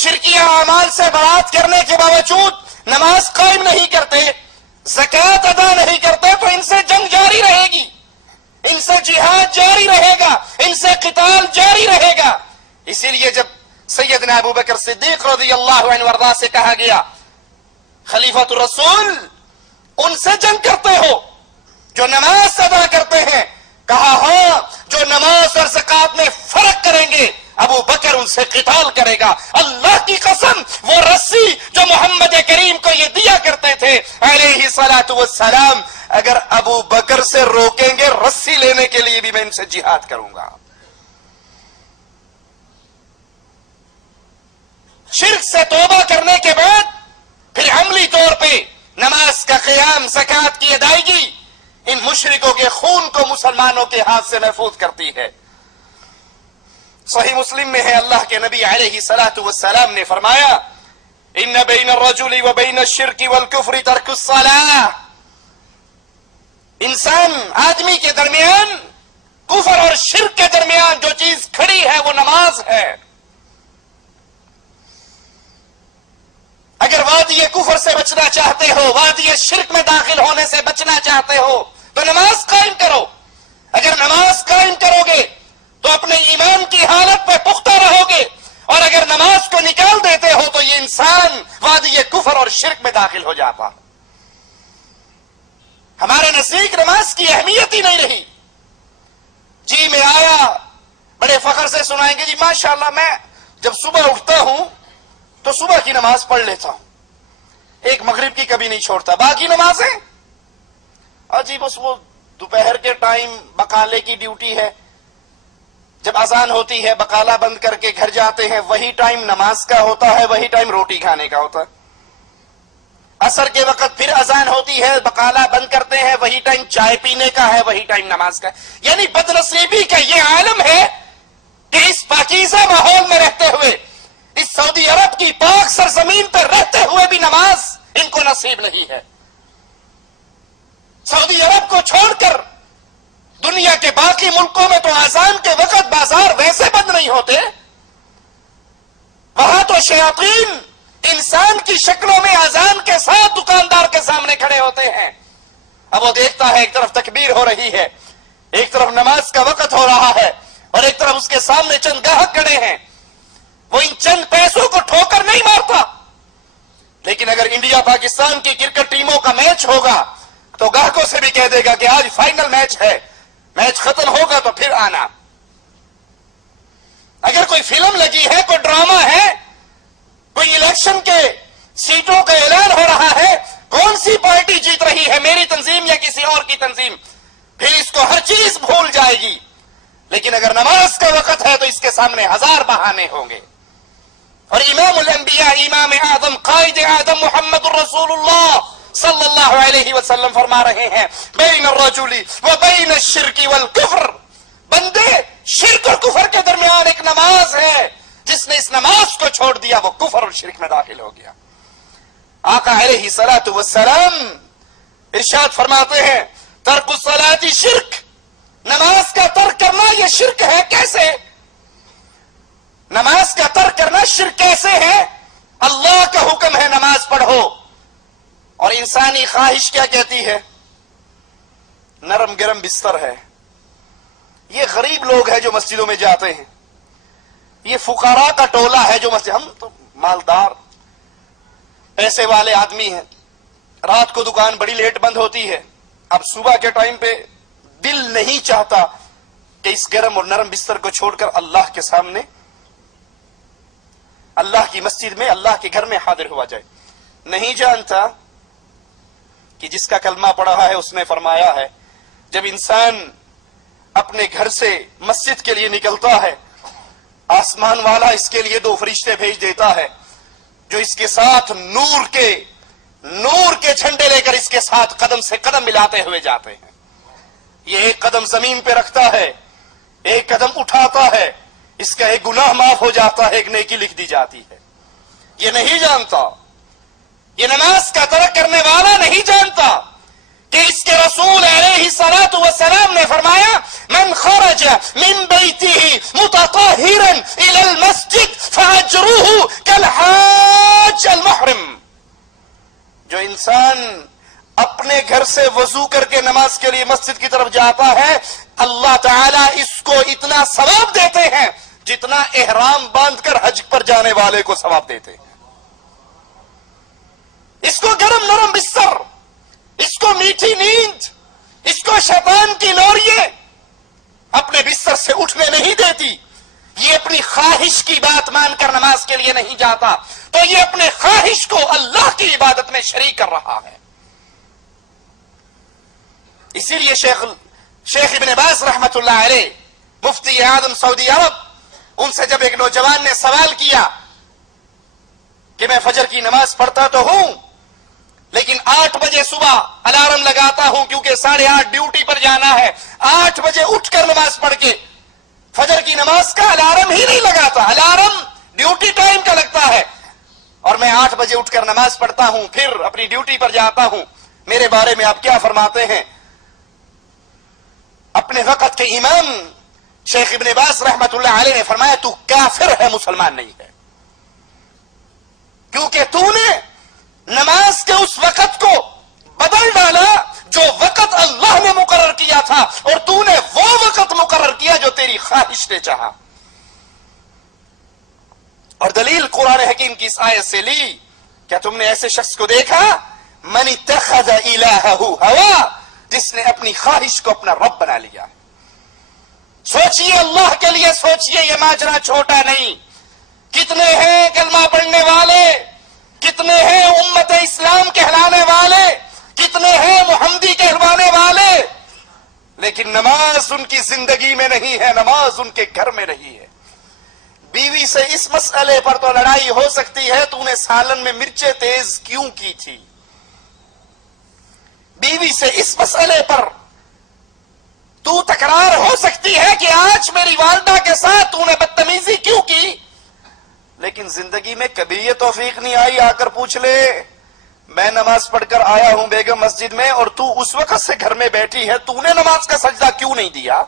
شرکیہ اعمال سے برات کرنے کے باوجود نماز قائم نہیں کرتے، زکوٰۃ ادا نہیں کرتے، تو ان سے جنگ جاری رہے گی، ان سے جہاد جاری رہے گا، ان سے قتال جاری رہے گا۔ اسی لیے جب سیدنا ابو بکر صدیق رضی اللہ عنہ وارضاہ سے کہا گیا خلیفۃ الرسول ان سے جنگ کرتے ہو جو نماز ادا کرتے ہیں، کہا ہاں جو نماز اور زکوٰۃ میں فرق کریں گے ابو بکر ان سے قتال کرے گا۔ اللہ کی قسم وہ رسی جو محمد کریم کو یہ دیا کرتے تھے علیہ الصلوۃ والسلام، اگر ابو بکر سے روکیں گے رسی لینے کے لیے بھی میں ان سے جہاد کروں گا۔ شرک سے توبہ کرنے کے بعد پھر عملی طور پہ نماز کا قیام، زکوٰۃ کی ادائیگی ان مشرکوں کے خون کو مسلمانوں کے ہاتھ سے محفوظ کرتی ہے۔ صحیح مسلم میں ہے، اللہ کے نبی علیہ الصلوۃ والسلام نے فرمایا ان بین الرجل وبین الشرک والکفر ترک الصلاۃ، انسان آدمی کے درمیان کفر اور شرک کے درمیان جو چیز کھڑی ہے وہ نماز ہے۔ اگر وادی کفر سے بچنا چاہتے ہو، وادی شرک میں داخل ہونے سے بچنا چاہتے ہو تو نماز قائم کرو۔ اگر نماز قائم کرو گے تو اپنے ایمان کی حالت پہ پختہ رہو گے، اور اگر نماز کو نکال دیتے ہو تو یہ انسان وادی کفر اور شرک میں داخل ہو جاتا۔ ہمارے نزدیک نماز کی اہمیت ہی نہیں رہی۔ جی میں آیا بڑے فخر سے سنائیں گے جی ماشاءاللہ میں جب صبح اٹھتا ہوں تو صبح کی نماز پڑھ لیتا ہوں، ایک مغرب کی کبھی نہیں چھوڑتا، باقی نمازیں جی بس وہ دوپہر کے ٹائم بقالے کی ڈیوٹی ہے، جب اذان ہوتی ہے بقالہ بند کر کے گھر جاتے ہیں، وہی ٹائم نماز کا ہوتا ہے، وہی ٹائم روٹی کھانے کا ہوتا ہے۔ عصر کے وقت پھر اذان ہوتی ہے، بقالہ بند کرتے ہیں، وہی ٹائم چائے پینے کا ہے، وہی ٹائم نماز کا ہے۔ یعنی بدنصیبی کا یہ عالم ہے کہ اس پاکیزہ ماحول میں رہتے ہوئے، اس سعودی عرب کی پاک سرزمین پر رہتے ہوئے بھی نماز ان کو نصیب نہیں ہے۔ سعودی عرب کو چھوڑ کر دنیا کے باقی ملکوں میں تو اذان کے وقت بازار ویسے بند نہیں ہوتے، وہاں تو شیاطین انسان کی شکلوں میں اذان کے ساتھ دکاندار کے سامنے کھڑے ہوتے ہیں۔ اب وہ دیکھتا ہے ایک طرف تکبیر ہو رہی ہے، ایک طرف نماز کا وقت ہو رہا ہے، اور ایک طرف اس کے سامنے چند گاہک کھڑے ہیں، وہ ان چند پیسوں کو ٹھوکر نہیں مارتا۔ لیکن اگر انڈیا پاکستان کی کرکٹ ٹیموں کا میچ ہوگا تو گاہکوں سے بھی کہہ دے گا کہ آج فائنل میچ ہے، میچ ختم ہوگا تو پھر آنا۔ اگر کوئی فلم لگی ہے، کوئی ڈرامہ ہے، کوئی الیکشن کے سیٹوں کا اعلان ہو رہا ہے، کون سی پارٹی جیت رہی ہے، میری تنظیم یا کسی اور کی تنظیم، پھر اس کو ہر چیز بھول جائے گی۔ لیکن اگر نماز کا وقت ہے تو اس کے سامنے ہزار بہانے ہوں گے۔ اور امام الانبیاء، امام اعظم، قائد اعظم محمد الرسول اللہ صلی اللہ علیہ وسلم فرما رہے ہیں بین الرجل و بین الشرک والکفر، بندے شرک اور کفر کے درمیان ایک نماز ہے، جس نے اس نماز کو چھوڑ دیا وہ کفر اور شرک میں داخل ہو گیا۔ آقا علیہ الصلوۃ والسلام ارشاد فرماتے ہیں ترک الصلاۃ شرک، نماز کا ترک کرنا یہ شرک ہے۔ کیسے نماز کا ترک کرنا شرک کیسے ہے؟ اللہ کا حکم ہے نماز پڑھو، اور انسانی خواہش کیا کہتی ہے؟ نرم گرم بستر ہے۔ یہ غریب لوگ ہیں جو مسجدوں میں جاتے ہیں، یہ فقراء کا ٹولہ ہے جو مسجد، ہم تو مالدار پیسے والے آدمی ہیں، رات کو دکان بڑی لیٹ بند ہوتی ہے، اب صبح کے ٹائم پہ دل نہیں چاہتا کہ اس گرم اور نرم بستر کو چھوڑ کر اللہ کے سامنے، اللہ کی مسجد میں، اللہ کے گھر میں حاضر ہوا جائے۔ نہیں جانتا کہ جس کا کلمہ پڑھا ہے اس نے فرمایا ہے جب انسان اپنے گھر سے مسجد کے لیے نکلتا ہے، آسمان والا اس کے لیے 2 فرشتے بھیج دیتا ہے جو اس کے ساتھ نور کے جھنڈے لے کر اس کے ساتھ قدم سے قدم ملاتے ہوئے جاتے ہیں۔ یہ ایک قدم زمین پہ رکھتا ہے، ایک قدم اٹھاتا ہے، اس کا ایک گناہ معاف ہو جاتا ہے، ایک نیکی لکھ دی جاتی ہے۔ یہ نہیں جانتا، یہ نماز کا ترک کرنے والا نہیں جانتا کہ اس کے رسول علیہ الصلوۃ والسلام نے فرمایا من خرج من بیتہ متطہرا الی المسجد فاجرہ گھر سے وضو کر کے نماز کے لیے مسجد کی طرف جاتا ہے، اللہ تعالیٰ اس کو اتنا ثواب دیتے ہیں جتنا احرام باندھ کر حج پر جانے والے کو ثواب دیتے ہیں۔ اس کو گرم نرم بستر، اس کو میٹھی نیند، اس کو شیطان کی لوریے اپنے بستر سے اٹھنے نہیں دیتی۔ یہ اپنی خواہش کی بات مان کر نماز کے لیے نہیں جاتا تو یہ اپنے خواہش کو اللہ کی عبادت میں شریک کر رہا ہے۔ اسی لیے شیخ ابن باز رحمت اللہ علیہ، مفتی اعظم سعودی عرب، ان سے جب ایک نوجوان نے سوال کیا کہ میں فجر کی نماز پڑھتا تو ہوں لیکن 8 بجے صبح الارم لگاتا ہوں کیونکہ 8:30 ڈیوٹی پر جانا ہے، 8 بجے اٹھ کر نماز پڑھ کے فجر کی نماز کا الارم ہی نہیں لگاتا، الارم ڈیوٹی ٹائم کا لگتا ہے، اور میں 8 بجے اٹھ کر نماز پڑھتا ہوں پھر اپنی ڈیوٹی پر جاتا ہوں، میرے بارے میں آپ کیا فرماتے ہیں؟ اپنے وقت کے امام شیخ ابن باز رحمت اللہ علیہ نے فرمایا تو کافر ہے، مسلمان نہیں ہے، کیونکہ تو نے نماز کے اس وقت کو بدل ڈالا جو وقت اللہ نے مقرر کیا تھا، اور تو نے وہ وقت مقرر کیا جو تیری خواہش نے چاہا۔ اور دلیل قرآن حکیم کی اس آیت سے لی، کیا تم نے ایسے شخص کو دیکھا من اتخذ الہہ ہوا، جس نے اپنی خواہش کو اپنا رب بنا لیا؟ سوچئے اللہ کے لیے، سوچئے یہ ماجرا چھوٹا نہیں۔ کتنے ہیں کلمہ پڑھنے والے، کتنے ہیں امت اسلام کہلانے والے، کتنے ہیں محمدی کہلوانے والے، لیکن نماز ان کی زندگی میں نہیں ہے، نماز ان کے گھر میں نہیں ہے۔ بیوی سے اس مسئلے پر تو لڑائی ہو سکتی ہے تو نے سالن میں مرچیں تیز کیوں کی تھی، بیوی سے اس مسئلے پر تو تکرار ہو سکتی ہے کہ آج میری والدہ کے ساتھ تو نے بدتمیزی کیوں کی، لیکن زندگی میں کبھی یہ توفیق نہیں آئی آ کر پوچھ لے میں نماز پڑھ کر آیا ہوں بیگم مسجد میں اور تو اس وقت سے گھر میں بیٹھی ہے، تو نے نماز کا سجدہ کیوں نہیں دیا؟